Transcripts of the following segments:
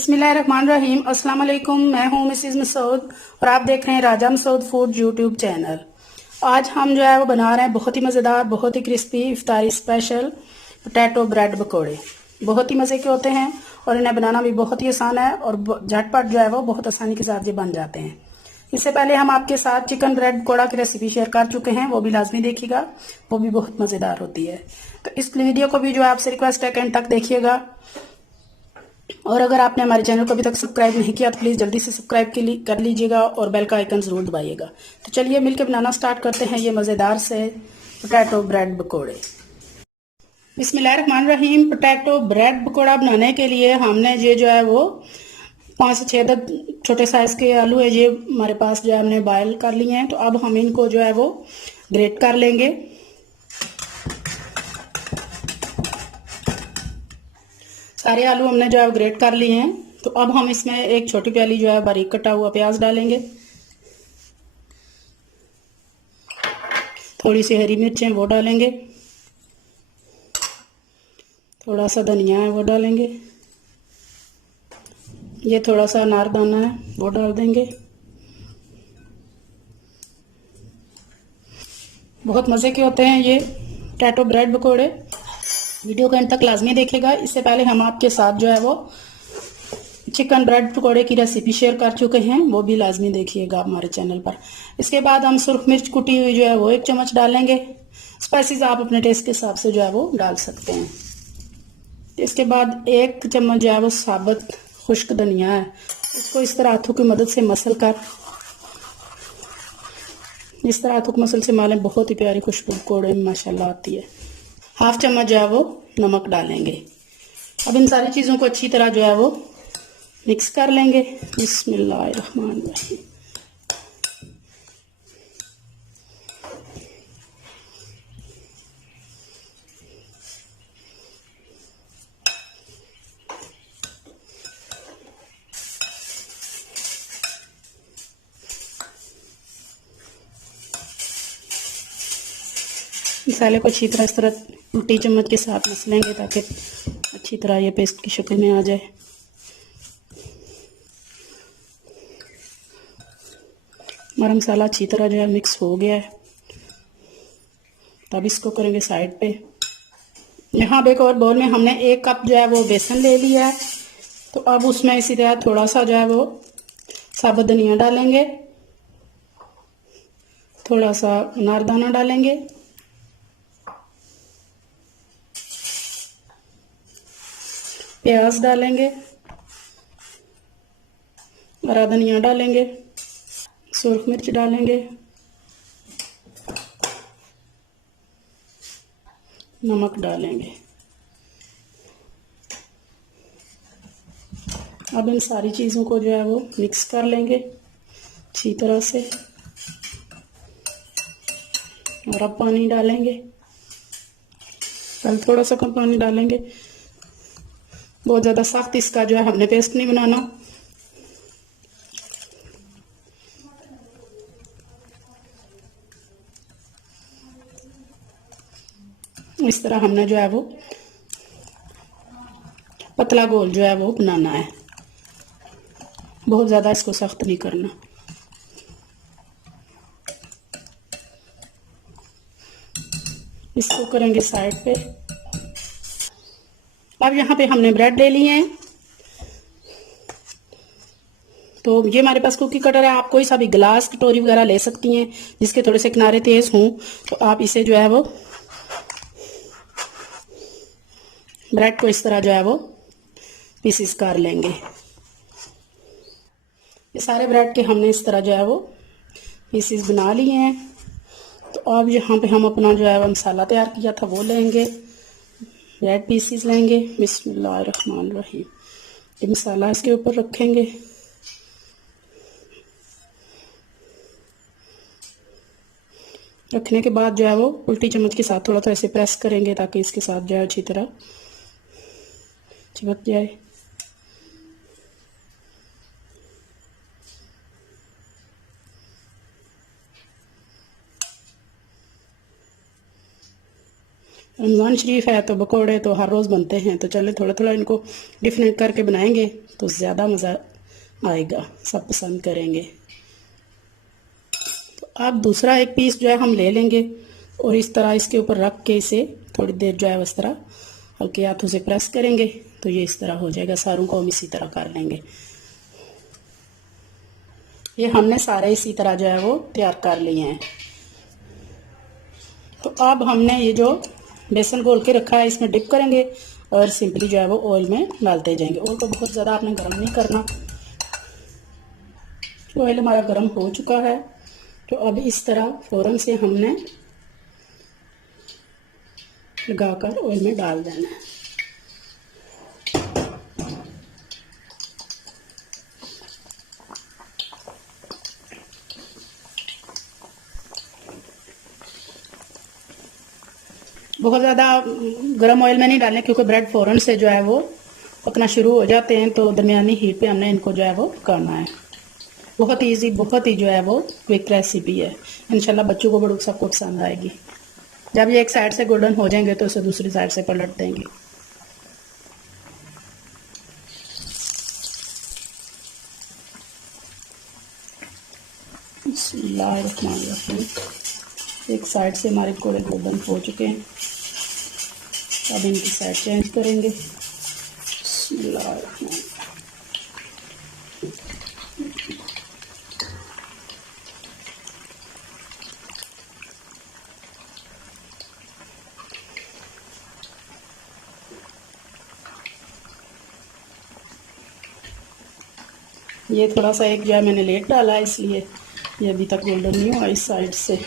बिस्मिल्लाहिर्रहमानिर्रहीम। अस्सलाम वालेकुम। मैं हूं मिसेस मसूद और आप देख रहे हैं राजा मसूद फूड यूट्यूब चैनल। आज हम जो है वो बना रहे हैं बहुत ही मज़ेदार, बहुत ही क्रिस्पी इफ्तारी स्पेशल पोटैटो ब्रेड पकोड़े। बहुत ही मज़े के होते हैं और इन्हें बनाना भी बहुत ही आसान है और झटपट जो है वो बहुत आसानी के साथ ये बन जाते हैं। इससे पहले हम आपके साथ चिकन ब्रेड पकोड़ा की रेसिपी शेयर कर चुके हैं, वो भी लाजमी देखिएगा, वो भी बहुत मज़ेदार होती है। तो इस वीडियो को भी जो है आपसे रिक्वेस्ट है कि एंड तक देखिएगा। और अगर आपने हमारे चैनल को अभी तक सब्सक्राइब नहीं किया तो प्लीज़ जल्दी से सब्सक्राइब कर लीजिएगा और बेल का आइकन ज़रूर दबाइएगा। तो चलिए मिलकर बनाना स्टार्ट करते हैं ये मज़ेदार से पोटैटो ब्रेड पकोड़े। बिस्मिल्लाहिर्रहमानिर्रहीम। पोटैटो ब्रेड पकोड़ा बनाने के लिए हमने ये जो है वो 5 से 6 छोटे साइज़ के आलू है, ये हमारे पास जो है हमने बॉयल कर लिए हैं। तो अब हम इनको जो है वो ग्रेट कर लेंगे। सारे आलू हमने जो है ग्रेट कर लिए हैं। तो अब हम इसमें एक छोटी प्याली जो है बारीक कटा हुआ प्याज डालेंगे, थोड़ी सी हरी मिर्चें वो डालेंगे, थोड़ा सा धनिया है वो डालेंगे, ये थोड़ा सा अनारदाना है वो डाल देंगे। बहुत मज़े के होते हैं ये पोटैटो ब्रेड पकोड़े। वीडियो के अंत तक लाजमी देखेगा। इससे पहले हम आपके साथ जो है वो चिकन ब्रेड पकोड़े की रेसिपी शेयर कर चुके हैं, वो भी लाजमी देखिएगा हमारे चैनल पर। इसके बाद हम सुर्ख मिर्च कुटी हुई जो है वो 1 चम्मच डालेंगे। स्पाइसेस आप अपने टेस्ट के हिसाब से जो है वो डाल सकते हैं। इसके बाद 1 चम्मच जो है वो साबुत खुश्क धनिया है, इसको इस तरह हाथों की मदद से मसल कर, इस तरह हाथों की मसल से मालें, बहुत ही प्यारी खुशबू पकोड़े में माशाल्लाह आती है। 1/2 चम्मच जो है वो नमक डालेंगे। अब इन सारी चीज़ों को अच्छी तरह जो है वो मिक्स कर लेंगे। बिस्मिल्लाहिर्रहमानिर्रहीम। मसाले को अच्छी तरह इस तरह उल्टी चम्मच के साथ मसलेंगे ताकि अच्छी तरह ये पेस्ट की शक्ल में आ जाए। हमारा मसाला अच्छी तरह जो है मिक्स हो गया है। तब इसको करेंगे साइड पे। यहाँ पे एक और बाउल में हमने 1 कप जो है वो बेसन ले लिया है। तो अब उसमें इसी तरह थोड़ा सा जो है वो साबुत धनिया डालेंगे, थोड़ा सा अनारदाना डालेंगे, प्याज डालेंगे, हरा धनिया डालेंगे, सुर्ख मिर्च डालेंगे, नमक डालेंगे। अब इन सारी चीज़ों को जो है वो मिक्स कर लेंगे अच्छी तरह से। और अब पानी डालेंगे, कल थोड़ा सा कम पानी डालेंगे, बहुत ज़्यादा सख्त इसका जो है हमने पेस्ट नहीं बनाना। इस तरह हमने जो है वो पतला गोल जो है वो बनाना है, बहुत ज़्यादा इसको सख्त नहीं करना। इसको करेंगे साइड पे। अब यहाँ पे हमने ब्रेड ले लिए हैं। तो ये हमारे पास कुकी कटर है, आप कोई सा भी गिलास कटोरी वगैरह ले सकती हैं जिसके थोड़े से किनारे तेज हों। तो आप इसे जो है वो ब्रेड को इस तरह जो है वो पीसीस कर लेंगे। ये सारे ब्रेड के हमने इस तरह जो है वो पीसीस बना लिए हैं। तो अब यहाँ पे हम अपना जो है वो मसाला तैयार किया था वो लेंगे, ब्रेड पीसीस लेंगे। बिस्मिल्लाहिर्रहमानिर्रहीम। ये मसाला इसके ऊपर रखेंगे। रखने के बाद जो है वो उल्टी चम्मच के साथ थोड़ा सा ऐसे प्रेस करेंगे ताकि इसके साथ जो है अच्छी तरह चिपक जाए। रमज़ान शरीफ है तो पकौड़े तो हर रोज़ बनते हैं, तो चले थोड़ा थोड़ा इनको डिफरेंट करके बनाएंगे तो ज़्यादा मज़ा आएगा, सब पसंद करेंगे। तो अब दूसरा एक पीस जो है हम ले लेंगे और इस तरह इसके ऊपर रख के इसे थोड़ी देर जो है इस तरह हल्के हाथों से प्रेस करेंगे तो ये इस तरह हो जाएगा। सारों को हम इसी तरह कर लेंगे। ये हमने सारे इसी तरह जो है वो तैयार कर लिए हैं। तो अब हमने ये जो बेसन घोल के रखा है इसमें डिप करेंगे और सिंपली जो है वो ऑयल में डालते जाएंगे। ऑयल को बहुत ज़्यादा आपने गर्म नहीं करना। ऑयल हमारा गर्म हो चुका है तो अब इस तरह फ़ौरन से हमने लगाकर ऑयल में डाल देना है। बहुत ज़्यादा गर्म ऑयल में नहीं डालें क्योंकि ब्रेड फ़ौरन से जो है वो पकना शुरू हो जाते हैं, तो दरमियानी हीट पे हमने इनको जो है वो पकाना है। बहुत ईजी, बहुत ही जो है वो क्विक रेसिपी है। इंशाल्लाह बच्चों को बड़ों सबको पसंद आएगी। जब ये एक साइड से गोल्डन हो जाएंगे तो इसे दूसरी साइड से पलट देंगे। एक साइड से हमारे पकौड़े गोल्डन हो चुके हैं। अब इनकी साइड चेंज करेंगे। ये थोड़ा सा एक जो है मैंने लेट डाला है इसलिए ये अभी तक गोल्डन नहीं हुआ इस साइड से।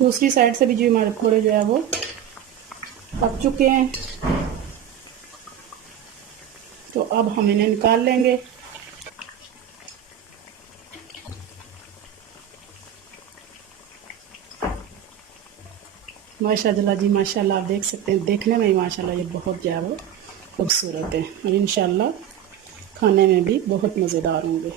दूसरी साइड से भी जो हमारे पकौड़े जो है वो पक चुके हैं, तो अब हम इन्हें निकाल लेंगे। माशाल्लाह जी माशाल्लाह, आप देख सकते हैं देखने में ही माशाल्लाह ये बहुत जो है वो खूबसूरत है और इंशाल्लाह खाने में भी बहुत मज़ेदार होंगे।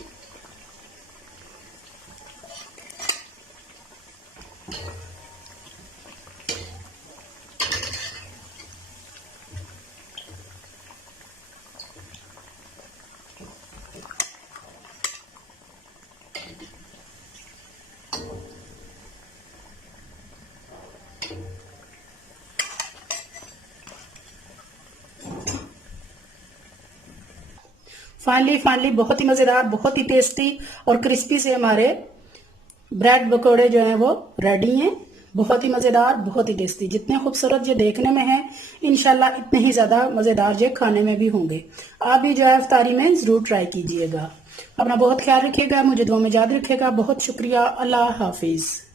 फाइनली बहुत ही मज़ेदार, बहुत ही टेस्टी और क्रिस्पी से हमारे ब्रेड पकौड़े जो हैं वो रेडी हैं। बहुत ही मज़ेदार, बहुत ही टेस्टी। जितने खूबसूरत ये देखने में है इंशाल्लाह इतने ही ज़्यादा मज़ेदार ये खाने में भी होंगे। आप भी जो है इफ्तारी में ज़रूर ट्राई कीजिएगा। अपना बहुत ख्याल रखिएगा, मुझे दुआ में याद रखिएगा। बहुत शुक्रिया। अल्लाह हाफिज़।